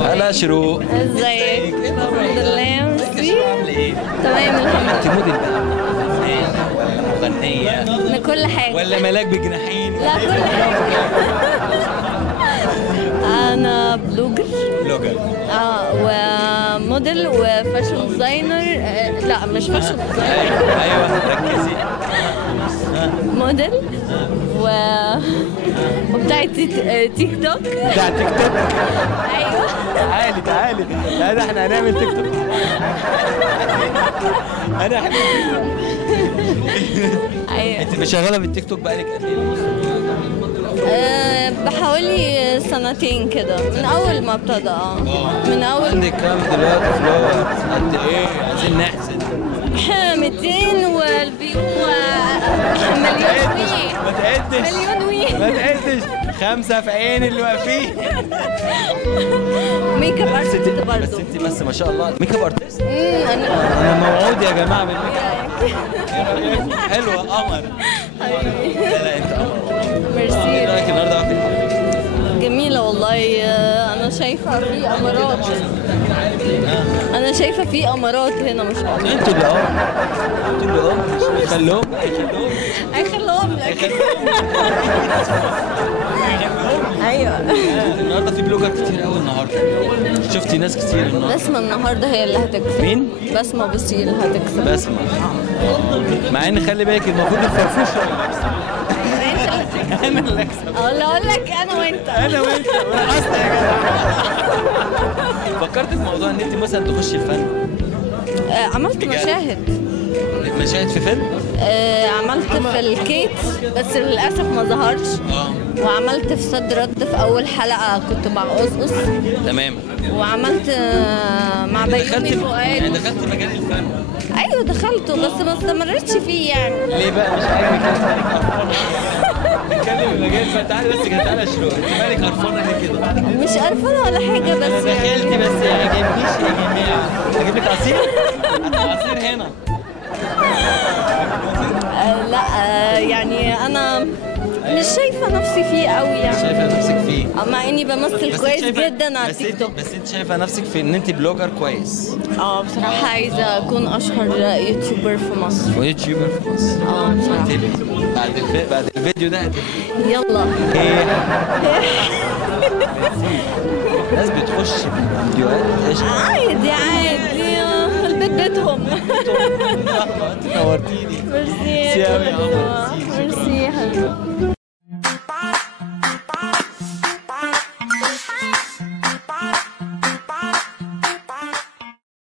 هلا شروق، ازيك؟ الحمد لله. ميرسي. تمام انت الحمد موديل بقى ولا مغنية لله. كل حاجة. ولا ملاك بجناحين؟ لا كل حاجة. أنا بلوجر. بلوجر. وموديل وفاشن ديزاينر. لا مش فاشن ديزاينر. ايوه ركزي. موديل و وبتاع تيك توك. بتاع تيك توك. ايوه. تعالي تعالي، لا ده احنا هنعمل تيك توك. انا ايوه. انت شغاله في التيك توك بقالك قد ايه؟ بحوالي سنتين كده من اول ما ابتدى. من اول. عندك كام دلوقتي فلوورز؟ قد ايه؟ عايزين نحسد. 200 والفيو مليون وي. ما تعدش مليون وي. ما تعدش. 5 في عين اللي واقفين. ميك اب ارتست بس برضه. انت بس ما شاء الله ميك اب ارتست. انا انا موعود يا جماعه بالميك اب. حلوه قمر. لا لا انت قمر. ايه ميرسي. رايك النهارده واقفه؟ جميلة والله. أنا شايفة في أمارات. أنا شايفة في أمارات هنا ما شاء الله. انتوا اللي انتوا اللي خلوهم هيخلوهم لك. أيوه. النهارده في بلوجر كتير قوي النهارده. شفتي ناس كتير النهارده. بسمة النهاردة هي اللي هتكسب. مين؟ بسمة بصي اللي هتكسب. بسمة. مع ان خلي بالك المفروض الفرفوش هو اللي يكسب. انا اللي اكسب. ولا أقول لك أنا وأنت. انا وانت ورقصت يا جدع. فكرت في موضوع ان انت مثلا تخشي الفن؟ عملت مشاهد. مشاهد في فيلم؟ عملت في الكيت بس للأسف ما ظهرش. وعملت في صد رد في أول حلقة كنت مع قصقص. تمام. وعملت مع بيومي فؤاد. يعني دخلت مجال الفن؟ ايوه دخلته بس ما استمرتش فيه يعني. ليه بقى مش عاجبك؟ مالك قرفانه؟ نتكلم المجال بقى. تعالي بس كده، تعالي شروق، انت مالك قرفانه ليه كده؟ مش قرفانه ولا حاجه بس دخلتي يعني. بس ما عجبنيش يا جماعه. اجيب لك عصير؟ عصير هنا. لا يعني انا مش شايفه نفسي فيه قوي يعني. شايفه نفسك فيه؟ مع اني بمثل كويس جدا على التيك توك. بس انت شايفه نفسك في ان انت بلوجر كويس؟ بصراحه عايزه اكون اشهر يوتيوبر في مصر. ويوتيوبر في مصر؟ بصراحه. بعد الفيديو ده يلا. ناس بتخش فيديوهات عشق. عادي عادي. البيت بيتهم. انت نورتيني. ميرسي يا عمر. ميرسي يا حبيبي.